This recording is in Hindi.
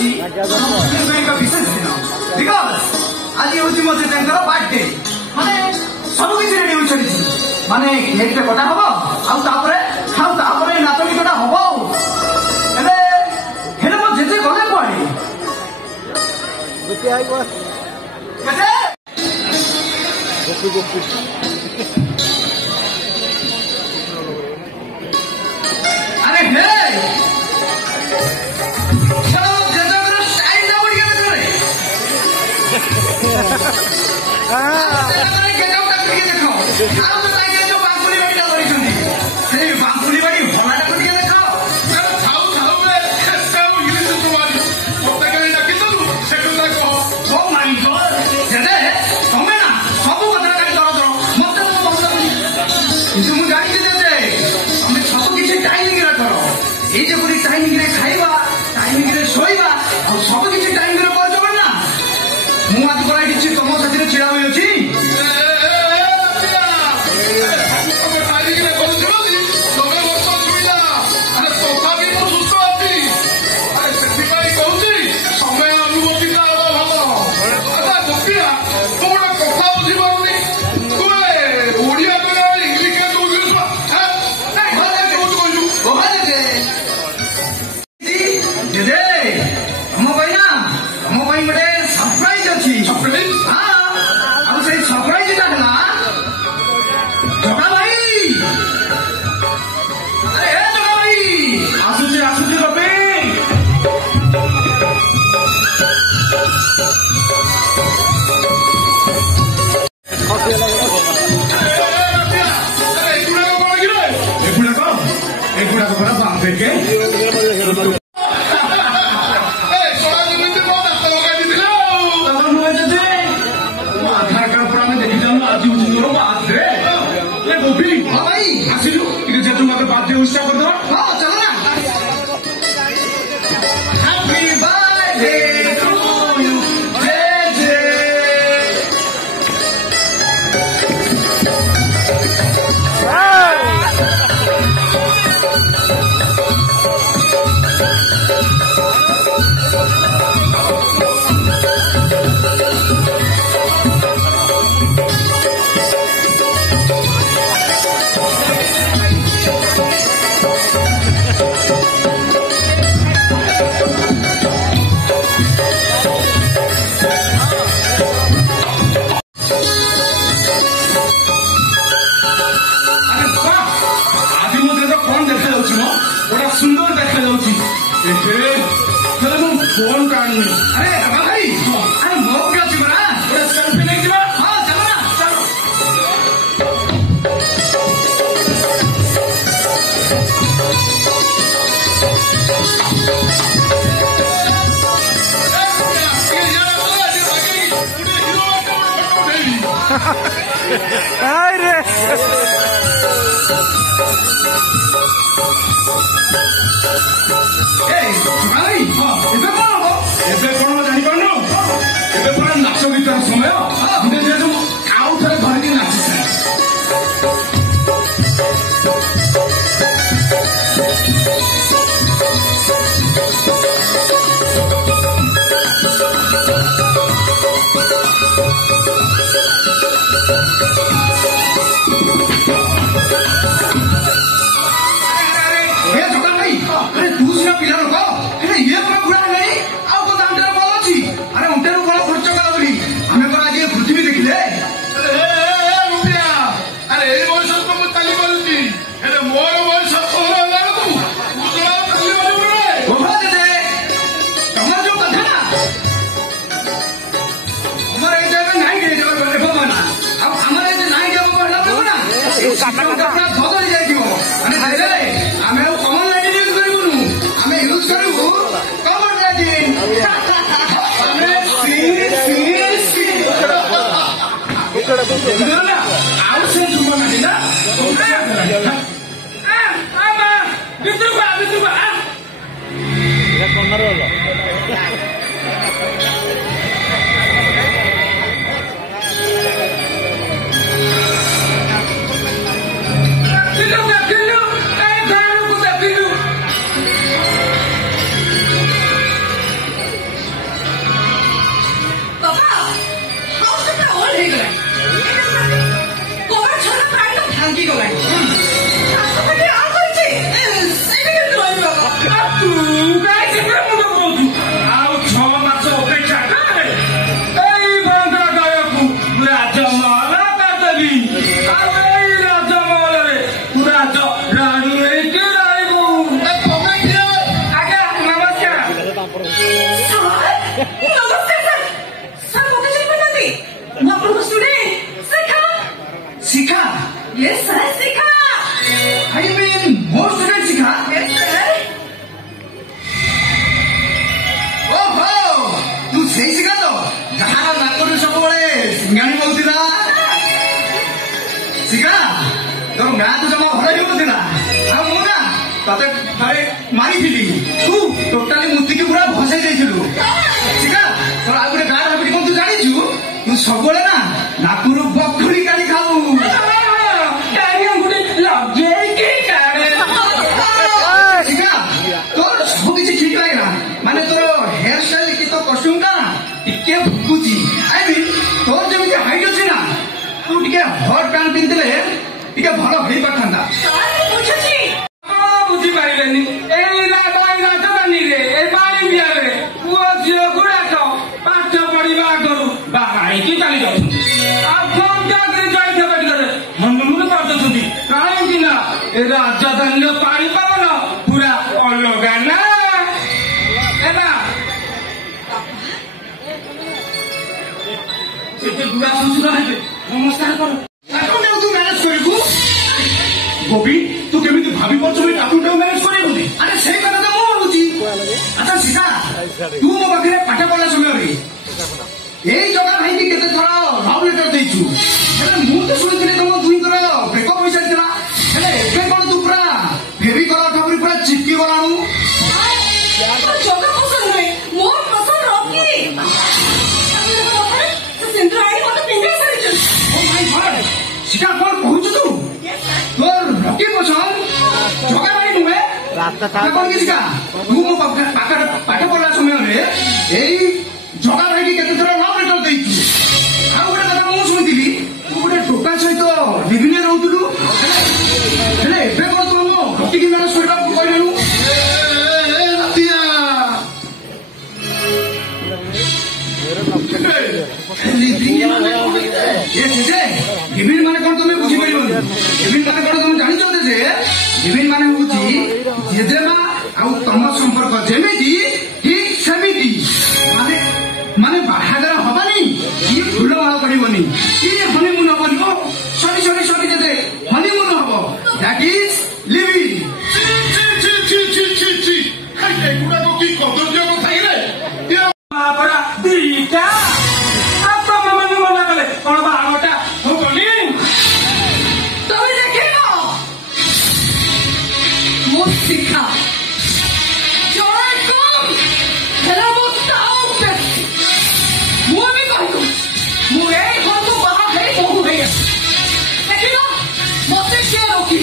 विशेष दिन बिकज आज हूँ मत बर्थडे माने सब किसी रेडी हो माने केक टे कटा हम आउे नाचगीतटा हम मो जेजे गले अरे हे टाइमिंग खाइबा टाइमिंग शोइबा सब किसी टाइम ना मुझे आज कराई तुम साथी छिड़ा हुई अच्छी सुंदर देखा जाऊँगी फोन काढ़ी अरे भाई अरे मो क्या सेल्फी नहीं जीवा हाँ चलो ना चलो अरे नाच गीतर समय आउ थे धरिकी नाची भाई अरे तू सीना पिला लोक ये पूरा बुढ़ा नहीं आउ को दांडे बल अच्छी अरे उठे बल खर्च कला बोली आम कौन आज पृथ्वी देखिले अरे ये बयस तो मुझे ताली मारूची मोर बयस तुम जो कथा ना हमारे जगह नहीं गए आमर ये नहीं गए बदली जाए आम कमन लाइन यूज करूँ आम यूज करूँ कमन लाइन आउ से जुमा नहीं ना तते थे मारी तू टोटाली मूर्ति की पूरा भसई देलु शिखा तोर आ गोटे गाँ भाभी कौन तू जानिଛୁ तू सब ना नाकुरु बखुरी काली खाऊ शिखा तोर सब किसी ठीक लगे माने तोर हेयर स्टाइल की तो कॉस्ट्यूम का टिके भुकुची आई मीन तोर जमी हाइट अच्छी ना तू टिके हॉट पैंट पिंधले टिके भल हो पारता बुझी पारे राजधानी रे पुओ झील को डाक पाठ पढ़ा आगु बाहर चली जाऊँ हनुमान करदे कहीं राजधानी पानी पवन पूरा अलगा ना बुढ़ा शशुर है नमस्कार कर तू मैनेज करू गोपी तू केमी भावी पार्छ ठाकुर मैनेज करे अरे से कथा तो मु भावुची अच्छा सीता तू मो पाखे पाठ पढ़ा समय यही जगह भाई की केते थर लव लेटर देइछु हेले मु तो सुनिथिले तुम दुईकर ब्रेकअप होई सारितला हेले एबे कोन तू पूरा फेरी करा ठाकुर पूरा चिपकी गलानु जगह पसंद है मोर पसंद रॉकी सिंधु आई मत पिंडे सारी ओ माय गॉड सीता कोन कहूछु तू तोर रॉकी पसंद जगह भाई नुमे रास्ता था कोन किसका तू मो पाठ पढ़ा समय रे एई जगह भाई की केते थर लव लेटर देइछु आ गोटे कथा मु सुनिथिली तू गोटे टोका सहित लिविने रहउतलु हेले एबे कोन तू मो रॉकी की मैनेज करबा कहलेनु लिविन माने कौन तुम्हें बुझी पार लिविन माने कौन तुम जानी लिविन माने हूँ जेजेमा आउ तम संपर्क जेमिति ठीक सेमिति माने माने बाहागर हबानी कि फुल माल करबनी कि हनीमून हबनी ओ सॉरी जेते हनीमून हबो दैट इज लिविन एगुड़ा तो कि कदर्य कथा रे पड़ा दीटा आप मन मना कले कौन बाहरटा हो गली तभी देखे ना मोर शिखा जोर कम हेला मुस्ताओ पे मुझे भी कहूँ मुझे घर को बाहर है कहूँ है लेकिन ना मुझसे क्या रोकी